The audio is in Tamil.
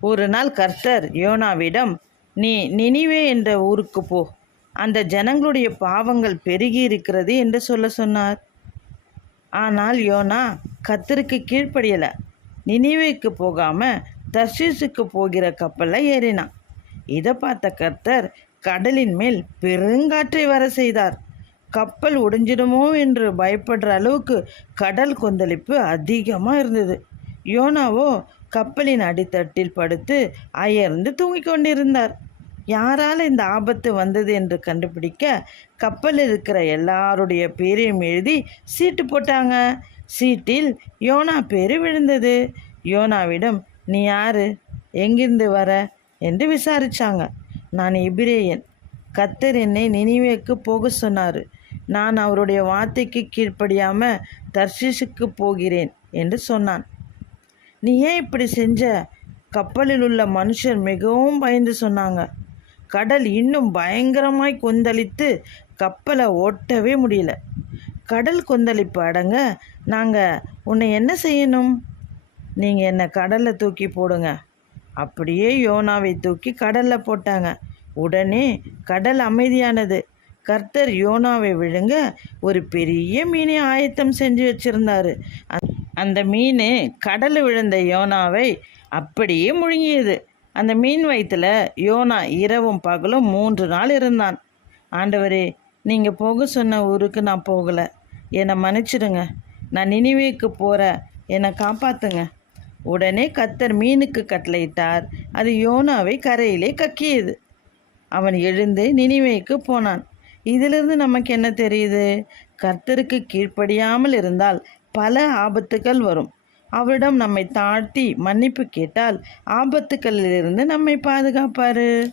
ஒரு நாள் கர்த்தர் யோனாவிடம் நீ நினிவே என்ற ஊருக்கு போ. அந்த ஜனங்களுடைய பாவங்கள் பெருகி இருக்கிறது என்று சொல்ல சொன்னார். ஆனால் யோனா கத்தருக்கு கீழ்ப்படியலை. நினைவேக்கு போகாமல் தர்ஷீஸுக்கு போகிற கப்பலில் ஏறினான். இதை பார்த்த கர்த்தர் கடலின் மேல் பெருங்காற்றை வர செய்தார். கப்பல் உடைஞ்சிடுமோ என்று பயப்படுற அளவுக்கு கடல் கொந்தளிப்பு அதிகமாக இருந்தது. யோனாவோ கப்பலின் அடித்தட்டில் படுத்து அயர்ந்து தூங்கிக் கொண்டிருந்தார் யாரால் இந்த ஆபத்து வந்தது என்று கண்டுபிடிக்க கப்பலில் இருக்கிற எல்லாருடைய பேரையும் எழுதி சீட்டு போட்டாங்க. சீட்டில் யோனா பேர் விழுந்தது. யோனாவிடம் நீ யாரு? எங்கிருந்து வர? என்று விசாரிச்சாங்க. நான் எபிரேயன். கத்தர் என்னை நினிவேக்கு போக சொன்னார். நான் அவருடைய வார்த்தைக்கு கீழ்ப்படியாமல் தர்ஷிஷுக்கு போகிறேன் என்று சொன்னான். நீ ஏன் இப்படி செஞ்ச? கப்பலில் உள்ள மனுஷர் மிகவும் பயந்து சொன்னாங்க. கடல் இன்னும் பயங்கரமாய் கொந்தளித்து கப்பலை ஓட்டவே முடியல. கடல் கொந்தளிப்பு அடங்க நாங்கள் உன்னை என்ன செய்யணும்? நீங்கள் என்னை கடலில் தூக்கி போடுங்க. அப்படியே யோனாவை தூக்கி கடலில் போட்டாங்க. உடனே கடல் அமைதியானது. கர்த்தர் யோனாவை விழுங்க ஒரு பெரிய மீனை ஆயத்தம் செஞ்சு வச்சுருந்தாரு. அந்த- மீன் கடலில் விழுந்த யோனாவை அப்படியே முழுங்கியது. அந்த மீன் வயிற்றுல யோனா இரவும் பகலும் மூன்று நாள் இருந்தான். ஆண்டவரே நீங்கள் போக சொன்ன ஊருக்கு நான் போகலை. என்னை மன்னிச்சிடுங்க. நான் நினிவேக்கு போகிறேன் என்னை காப்பாற்றுங்க உடனே கத்தர் மீனுக்கு கட்டளையிட்டார். அது யோனாவை கரையிலே கக்கியது. அவன் எழுந்து நினிவேக்கு போனான். இதிலிருந்து நமக்கு என்ன தெரியுது? கர்த்தருக்கு கீழ்ப்படியாமல் இருந்தால் பல ஆபத்துகள் வரும். அவரிடம் நம்மை தாழ்த்தி மன்னிப்பு கேட்டால் ஆபத்துக்களிலிருந்து நம்மை பாதுகாப்பாரு.